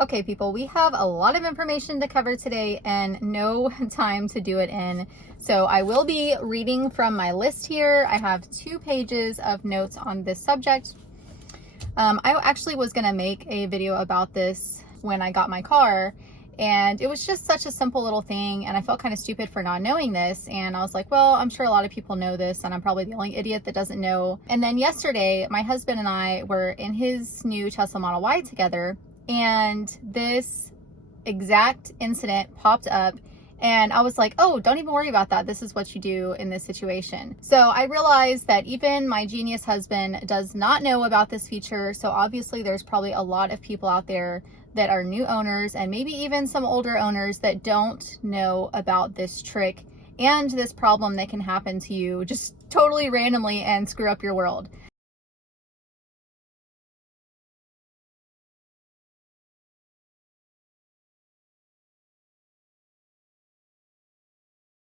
Okay, people, we have a lot of information to cover today and no time to do it in. So I will be reading from my list here. I have 2 pages of notes on this subject. I actually was going to make a video about this when I got my car, and it was just such a simple little thing, and I felt kind of stupid for not knowing this. And I was like, well, I'm sure a lot of people know this, and I'm probably the only idiot that doesn't know. And then yesterday, my husband and I were in his new Tesla Model Y together, and this exact incident popped up, and I was like, oh, don't even worry about that. This is what you do in this situation. So I realized that even my genius husband does not know about this feature. So obviously there's probably a lot of people out there that are new owners, and maybe even some older owners, that don't know about this trick and this problem that can happen to you just totally randomly and screw up your world.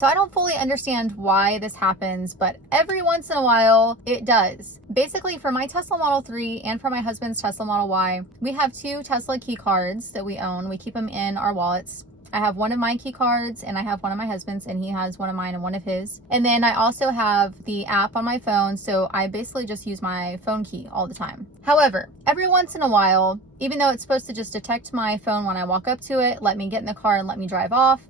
So I don't fully understand why this happens, but every once in a while it does. Basically, for my Tesla Model 3 and for my husband's Tesla Model Y, we have 2 Tesla key cards that we own. We keep them in our wallets. I have one of my key cards and I have one of my husband's, and he has one of mine and one of his. And then I also have the app on my phone, so I basically just use my phone key all the time. However, every once in a while, even though it's supposed to just detect my phone when I walk up to it, let me get in the car and let me drive off,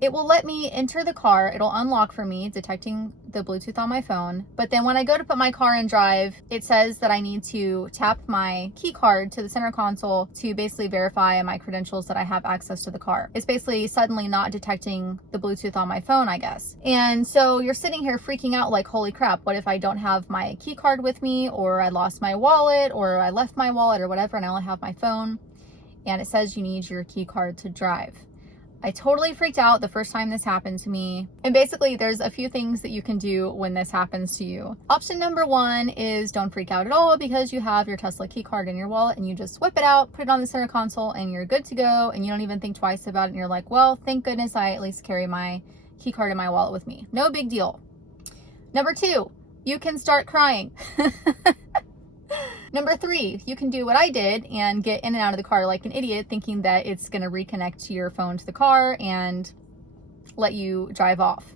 it will let me enter the car. It'll unlock for me, detecting the Bluetooth on my phone. But then when I go to put my car in drive, it says that I need to tap my key card to the center console to basically verify my credentials that I have access to the car. It's basically suddenly not detecting the Bluetooth on my phone, I guess. And so you're sitting here freaking out like, holy crap, what if I don't have my key card with me, or I lost my wallet, or I left my wallet or whatever, and I only have my phone, and it says you need your key card to drive. I totally freaked out the first time this happened to me. And basically there's a few things that you can do when this happens to you. Option number 1 is don't freak out at all, because you have your Tesla key card in your wallet and you just whip it out, put it on the center console, and you're good to go, and you don't even think twice about it, and you're like, well, thank goodness I at least carry my key card in my wallet with me. No big deal. Number 2, you can start crying. Number 3, you can do what I did and get in and out of the car like an idiot, thinking that it's going to reconnect your phone to the car and let you drive off,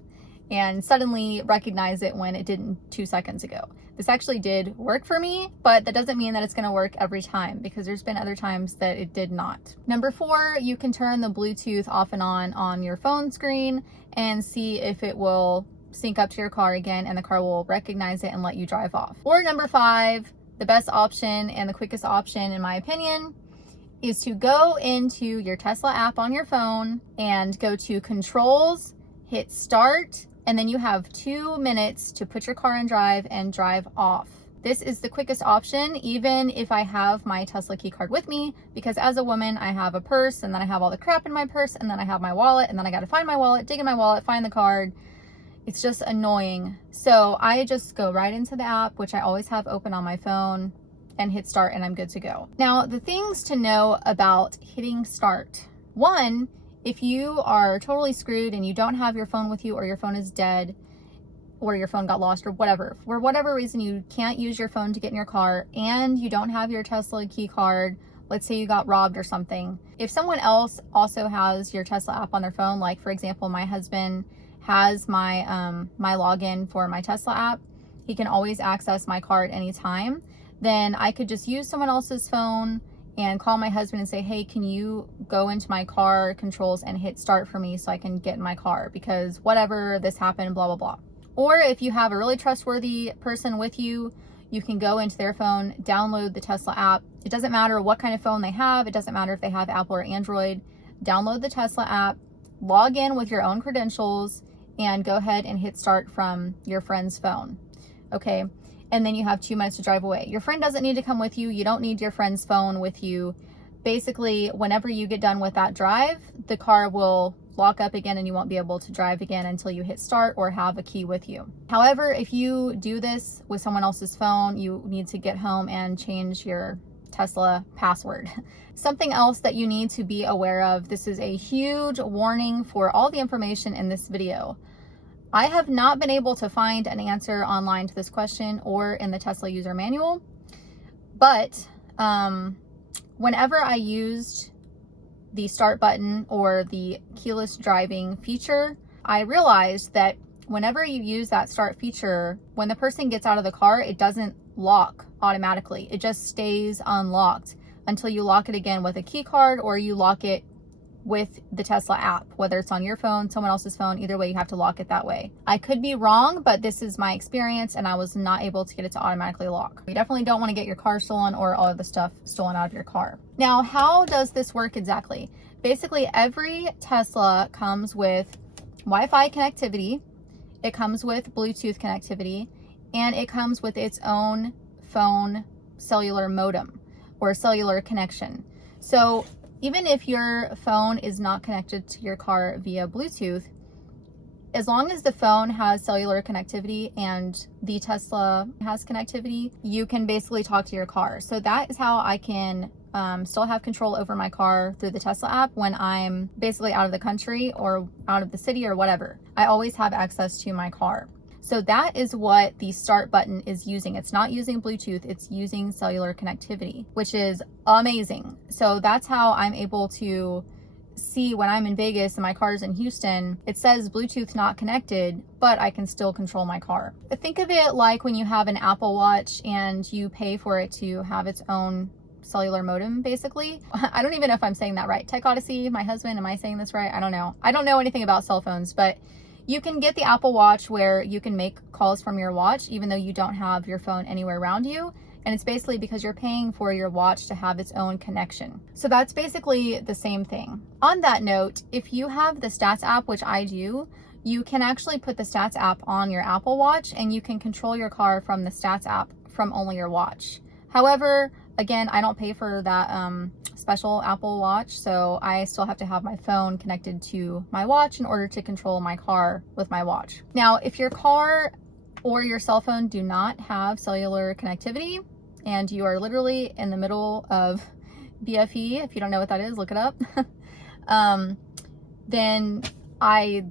and suddenly recognize it when it didn't 2 seconds ago. This actually did work for me, but that doesn't mean that it's going to work every time, because there's been other times that it did not. Number 4, you can turn the Bluetooth off and on your phone screen and see if it will sync up to your car again, and the car will recognize it and let you drive off. Or number 5, the best option and the quickest option, in my opinion, is to go into your Tesla app on your phone and go to Controls, hit Start, and then you have 2 minutes to put your car in drive and drive off. This is the quickest option, even if I have my Tesla key card with me, because as a woman, I have a purse, and then I have all the crap in my purse, and then I have my wallet, and then I got to find my wallet, dig in my wallet, find the card. It's just annoying. So I just go right into the app, which I always have open on my phone, and hit start, and I'm good to go. Now, the things to know about hitting start. 1, if you are totally screwed and you don't have your phone with you, or your phone is dead, or your phone got lost, or whatever, for whatever reason you can't use your phone to get in your car, and you don't have your Tesla key card, let's say you got robbed or something. If someone else also has your Tesla app on their phone, like for example, my husband has my my login for my Tesla app, he can always access my car at any time, then I could just use someone else's phone and call my husband and say, hey, can you go into my car controls and hit start for me so I can get in my car, because whatever, this happened, blah, blah, blah. Or if you have a really trustworthy person with you, you can go into their phone, download the Tesla app. It doesn't matter what kind of phone they have. It doesn't matter if they have Apple or Android. Download the Tesla app, log in with your own credentials, and go ahead and hit start from your friend's phone. Okay, and then you have 2 minutes to drive away. Your friend doesn't need to come with you. You don't need your friend's phone with you. Basically, whenever you get done with that drive, the car will lock up again and you won't be able to drive again until you hit start or have a key with you. However, if you do this with someone else's phone, you need to get home and change your Tesla password. Something else that you need to be aware of, this is a huge warning for all the information in this video. I have not been able to find an answer online to this question or in the Tesla user manual, but whenever I used the start button or the keyless driving feature, I realized that whenever you use that start feature, when the person gets out of the car, it doesn't lock automatically. It just stays unlocked until you lock it again with a key card, or you lock it with the Tesla app, whether it's on your phone, someone else's phone. Either way, you have to lock it that way. I could be wrong, but this is my experience, and I was not able to get it to automatically lock. You definitely don't want to get your car stolen or all of the stuff stolen out of your car. Now, how does this work exactly? Basically, every Tesla comes with Wi-Fi connectivity, it comes with Bluetooth connectivity, and it comes with its own phone cellular modem or cellular connection. So even if your phone is not connected to your car via Bluetooth, as long as the phone has cellular connectivity and the Tesla has connectivity, you can basically talk to your car. So that is how I can still have control over my car through the Tesla app when I'm basically out of the country or out of the city or whatever. I always have access to my car. So that is what the start button is using. It's not using Bluetooth, it's using cellular connectivity, which is amazing. So that's how I'm able to see when I'm in Vegas and my car's in Houston, it says Bluetooth not connected, but I can still control my car. Think of it like when you have an Apple Watch and you pay for it to have its own cellular modem, basically. I don't even know if I'm saying that right. Tech Odyssey, my husband, am I saying this right? I don't know. I don't know anything about cell phones, but you can get the Apple Watch where you can make calls from your watch even though you don't have your phone anywhere around you. And it's basically because you're paying for your watch to have its own connection. So that's basically the same thing. On that note, if you have the Stats app, which I do, you can actually put the Stats app on your Apple Watch and you can control your car from the Stats app from only your watch. However, again, I don't pay for that special Apple Watch, so I still have to have my phone connected to my watch in order to control my car with my watch. Now, if your car or your cell phone do not have cellular connectivity and you are literally in the middle of BFE, if you don't know what that is, look it up, then I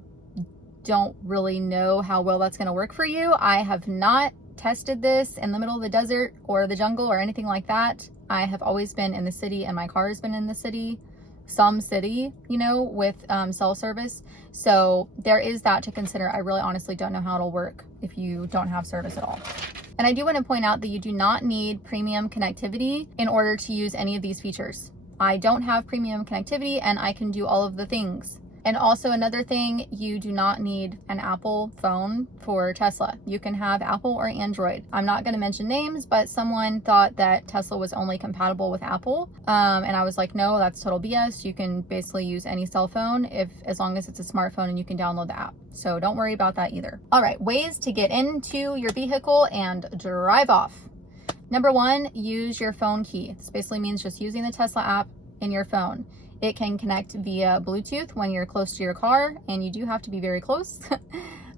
don't really know how well that's going to work for you. I have not tested this in the middle of the desert or the jungle or anything like that. I have always been in the city and my car has been in the city, some city, you know, with cell service. So there is that to consider. I really honestly don't know how it'll work if you don't have service at all. And I do want to point out that you do not need premium connectivity in order to use any of these features. I don't have premium connectivity and I can do all of the things. And also another thing, you do not need an Apple phone for Tesla. You can have Apple or Android. I'm not going to mention names, but someone thought that Tesla was only compatible with Apple. And I was like, no, that's total BS. You can basically use any cell phone as long as it's a smartphone and you can download the app. So don't worry about that either. All right, ways to get into your vehicle and drive off. Number one, use your phone key. This basically means just using the Tesla app in your phone. It can connect via Bluetooth when you're close to your car, and you do have to be very close.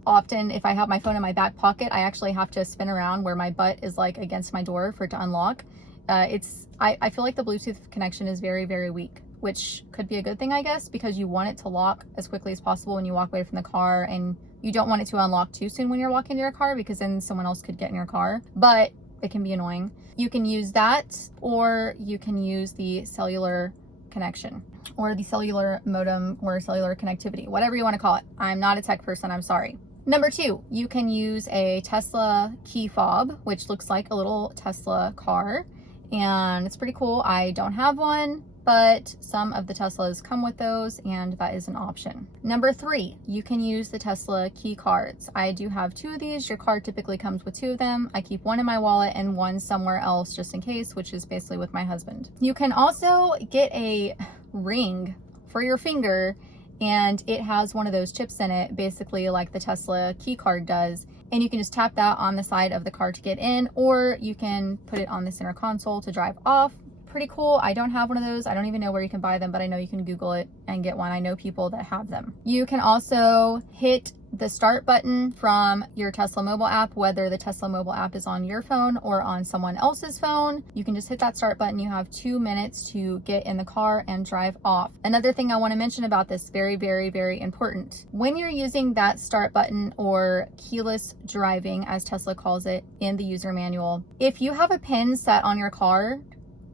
Often, if I have my phone in my back pocket, I actually have to spin around where my butt is like against my door for it to unlock. I feel like the Bluetooth connection is very, very weak, which could be a good thing, I guess, because you want it to lock as quickly as possible when you walk away from the car, and you don't want it to unlock too soon when you're walking to your car because then someone else could get in your car, but it can be annoying. You can use that, or you can use the cellular connection or the cellular modem or cellular connectivity, whatever you want to call it. I'm not a tech person, I'm sorry. Number two, you can use a Tesla key fob, which looks like a little Tesla car, and it's pretty cool. I don't have one, but some of the Teslas come with those, and that is an option. Number three, you can use the Tesla key cards. I do have two of these. Your card typically comes with two of them. I keep one in my wallet and one somewhere else just in case, which is basically with my husband. You can also get a ring for your finger, and it has one of those chips in it, basically like the Tesla key card does. And you can just tap that on the side of the car to get in, or you can put it on the center console to drive off. Pretty cool. I don't have one of those. I don't even know where you can buy them, but I know you can Google it and get one. I know people that have them. You can also hit the start button from your Tesla mobile app, whether the Tesla mobile app is on your phone or on someone else's phone. You can just hit that start button. You have 2 minutes to get in the car and drive off. Another thing I want to mention about this, very, very, very important. When you're using that start button, or keyless driving as Tesla calls it in the user manual, if you have a pin set on your car,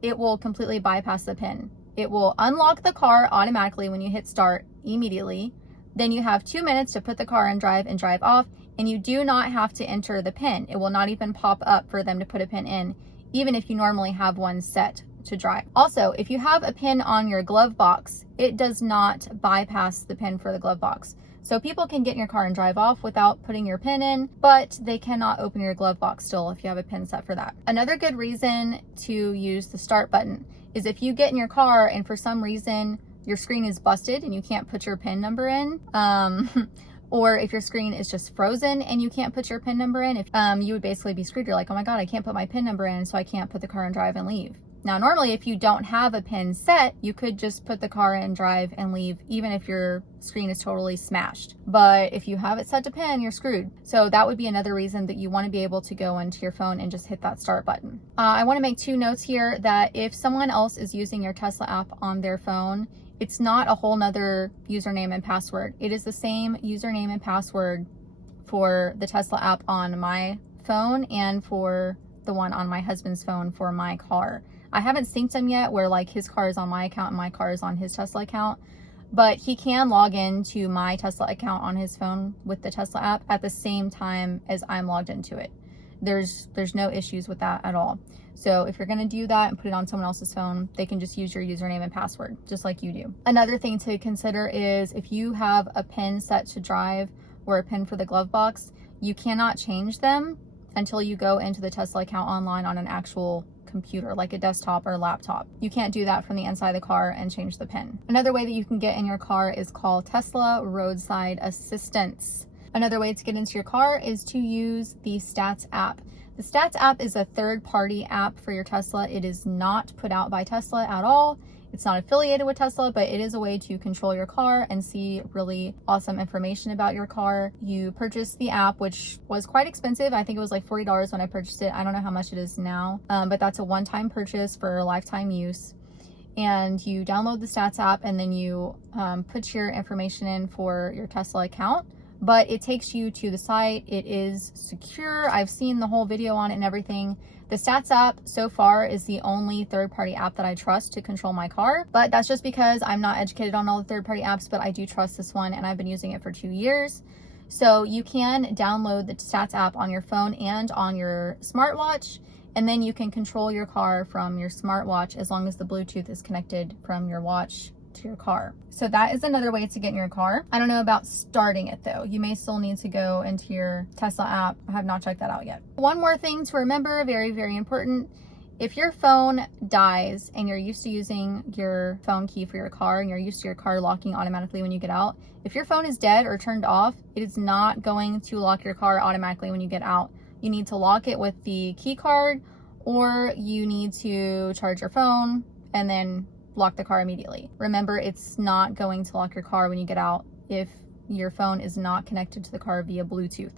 it will completely bypass the PIN. It will unlock the car automatically when you hit start immediately. Then you have 2 minutes to put the car in drive and drive off, and you do not have to enter the PIN. It will not even pop up for them to put a PIN in, even if you normally have one set to drive. Also, if you have a PIN on your glove box, it does not bypass the PIN for the glove box. So people can get in your car and drive off without putting your PIN in, but they cannot open your glove box still if you have a PIN set for that. Another good reason to use the start button is if you get in your car and for some reason your screen is busted and you can't put your PIN number in, or if your screen is just frozen and you can't put your PIN number in, you would basically be screwed. You're like, oh my God, I can't put my PIN number in, so I can't put the car in drive and leave. Now, normally, if you don't have a PIN set, you could just put the car in drive and leave, even if your screen is totally smashed. But if you have it set to PIN, you're screwed. So that would be another reason that you want to be able to go into your phone and just hit that start button. I want to make 2 notes here that if someone else is using your Tesla app on their phone, it's not a whole nother username and password. It is the same username and password for the Tesla app on my phone and for the one on my husband's phone for my car. I haven't synced them yet where like his car is on my account and my car is on his Tesla account, but he can log into my Tesla account on his phone with the Tesla app at the same time as I'm logged into it. There's no issues with that at all. So if you're going to do that and put it on someone else's phone, they can just use your username and password just like you do. Another thing to consider is if you have a PIN set to drive or a PIN for the glove box, you cannot change them until you go into the Tesla account online on an actual computer, like a desktop or laptop. You can't do that from the inside of the car and change the PIN. Another way that you can get in your car is called Tesla Roadside Assistance. Another way to get into your car is to use the Stats app. The Stats app is a third-party app for your Tesla. It is not put out by Tesla at all. It's not affiliated with Tesla, but it is a way to control your car and see really awesome information about your car. You purchase the app, which was quite expensive. I think it was like $40 when I purchased it. I don't know how much it is now, but that's a one-time purchase for lifetime use. And you download the Stats app and then you put your information in for your Tesla account. But it takes you to the site. It is secure. I've seen the whole video on it and everything. The Stats app so far is the only third-party app that I trust to control my car, but that's just because I'm not educated on all the third-party apps, but I do trust this one and I've been using it for 2 years. So you can download the Stats app on your phone and on your smartwatch, and then you can control your car from your smartwatch as long as the Bluetooth is connected from your watch to your car. So that is another way to get in your car. I don't know about starting it though. You may still need to go into your Tesla app. I have not checked that out yet. One more thing to remember, very, very important. If your phone dies and you're used to using your phone key for your car and you're used to your car locking automatically when you get out, if your phone is dead or turned off, it is not going to lock your car automatically when you get out. You need to lock it with the key card, or you need to charge your phone and then lock the car immediately. Remember, it's not going to lock your car when you get out if your phone is not connected to the car via Bluetooth.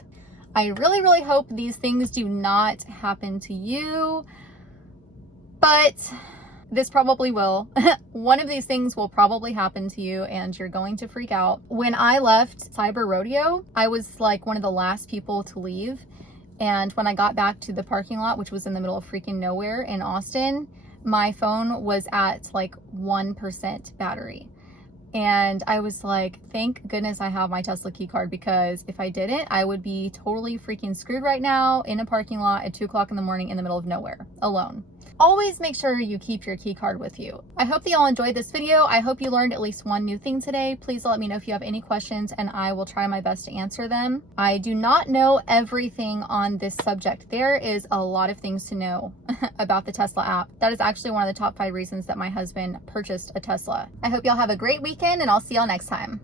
I really, really hope these things do not happen to you, but this probably will. One of these things will probably happen to you and you're going to freak out. When I left Cyber Rodeo, I was like one of the last people to leave. And when I got back to the parking lot, which was in the middle of freaking nowhere in Austin, my phone was at like 1% battery. And I was like, thank goodness I have my Tesla key card, because if I didn't, I would be totally freaking screwed right now in a parking lot at 2 o'clock in the morning in the middle of nowhere, alone. Always make sure you keep your key card with you. I hope that y'all enjoyed this video. I hope you learned at least one new thing today. Please let me know if you have any questions and I will try my best to answer them. I do not know everything on this subject. There is a lot of things to know about the Tesla app. That is actually one of the top 5 reasons that my husband purchased a Tesla. I hope y'all have a great weekend and I'll see y'all next time.